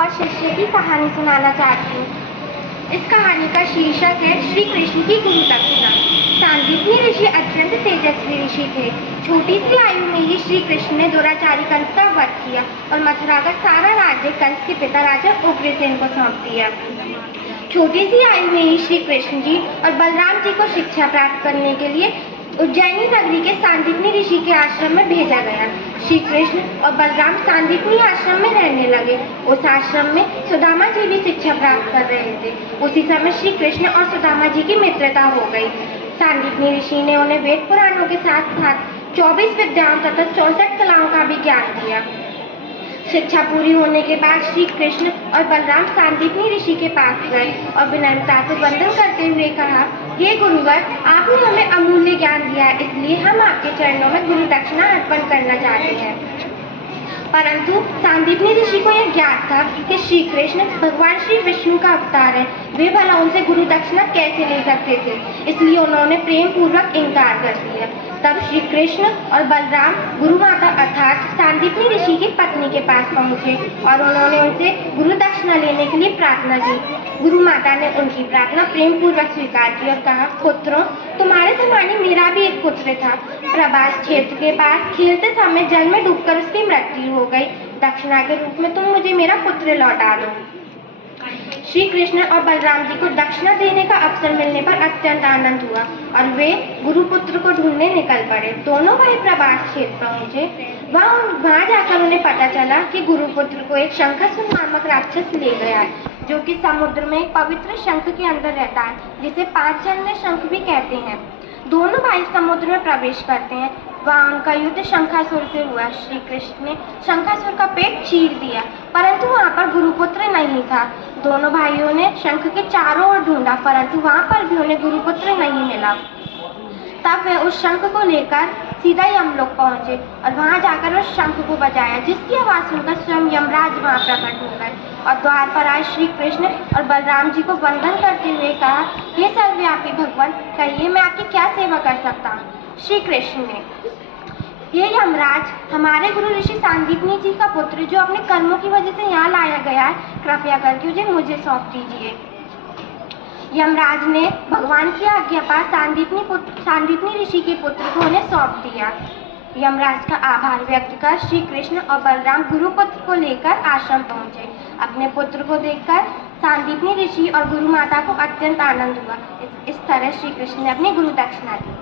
और शिष्य की कहानी सुनाना चाहती हूँ। इस कहानी का शीर्षक है श्री कृष्ण की गुरु दक्षिणा। सांदीपनी ऋषि अत्यंत तेजस्वी ऋषि थे। छोटी सी आयु में ही श्री कृष्ण ने दुराचारी कंस का वध किया और मथुरा का सारा राज्य कंस के पिता राजा उग्रसेन को सौंप दिया। छोटी सी आयु में ही श्री कृष्ण जी और बलराम जी को शिक्षा प्राप्त करने के लिए उज्जैनी नगरी के सांदीपनी ऋषि के आश्रम में भेजा गया। श्री कृष्ण और बलराम सांदीपनी आश्रम में रहने लगे। उस आश्रम में सुदामा जी भी शिक्षा प्राप्त कर रहे थे। उसी समय श्री कृष्ण और सुदामा जी की मित्रता हो गई। सांदीपनी ऋषि ने उन्हें वेद पुराणों के साथ साथ 24 विद्याओं तथा 64 कलाओं का भी ज्ञान दिया। शिक्षा पूरी होने के बाद श्री कृष्ण और बलराम सांदीपनी ऋषि के पास गए और विनम्रता से वंदन करते हुए कहा, हे गुरुवर, आपने हमें अमूल्य ज्ञान दिया है, इसलिए हम आपके चरणों में गुरु दक्षिणा अर्पण करना चाहते हैं। परंतु सांदीपनी ऋषि को यह ज्ञात था कि श्री कृष्ण भगवान श्री विष्णु का अवतार है, वे भला उनसे गुरु दक्षिणा कैसे ले सकते थे, इसलिए उन्होंने प्रेम पूर्वक इनकार कर दिया। तब श्री कृष्ण और बलराम गुरु माता अर्थात सांदीपनी ऋषि की पत्नी के पास पहुंचे और उन्होंने उनसे गुरु दक्षिणा लेने के लिए प्रार्थना की। गुरु माता ने उनकी प्रार्थना प्रेम पूर्वक स्वीकार की और कहा, पुत्रों, तुम्हारे समान ही मेरा भी एक पुत्र था। प्रभास क्षेत्र के पास खेलते समय जल में डूबकर उसकी मृत्यु हो गई। दक्षिणा के रूप में तुम मुझे मेरा पुत्र लौटा दो। श्री कृष्ण और बलराम जी को दक्षिणा देने का अवसर मिलने पर अत्यंत आनंद हुआ और वे गुरु पुत्र को ढूंढने निकल पड़े। दोनों भाई प्रभास क्षेत्र पहुंचे। वहां जाकर उन्हें पता चला कि गुरु पुत्र को एक शंखासुर नामक राक्षस ले गया है, जो कि समुद्र में एक पवित्र शंख के अंदर रहता है, जिसे 5 जन्य शंख भी कहते हैं। दोनों भाई समुद्र में प्रवेश करते हैं। वहाँ उनका युद्ध शंखासुर से हुआ। श्री कृष्ण ने शंखासुर का पेट चीर दिया, परंतु वहाँ पर गुरुपुत्र नहीं था। दोनों भाइयों ने शंख के चारों ओर ढूंढा, परंतु वहाँ पर भी उन्हें गुरुपुत्र नहीं मिला। तब वे उस शंख को लेकर सीधा यमलोक पहुंचे और वहां जाकर उस शंख को बजाया, जिसकी आवाज सुनकर स्वयं यमराज वहां प्रकट हो गए और द्वार पर आए श्री कृष्ण और बलराम जी को वंदन करते हुए कहा, हे सर्वव्यापी भगवान, कहिए मैं आपकी क्या सेवा कर सकता हूँ। श्री कृष्ण ने, ये यमराज, हमारे गुरु ऋषि सांदीपनी जी का पुत्र जो अपने कर्मों की वजह से यहाँ लाया गया है, कृपया करके मुझे सौंप दीजिए। यमराज ने भगवान की आज्ञा पर सांदीपनी ऋषि के पुत्र को उन्हें सौंप दिया। यमराज का आभार व्यक्त कर श्री कृष्ण और बलराम गुरुपुत्र को लेकर आश्रम पहुंचे। अपने पुत्र को देखकर सांदीपनी ऋषि और गुरु माता को अत्यंत आनंद हुआ। इस तरह श्री कृष्ण ने अपनी गुरु दक्षिणा दी।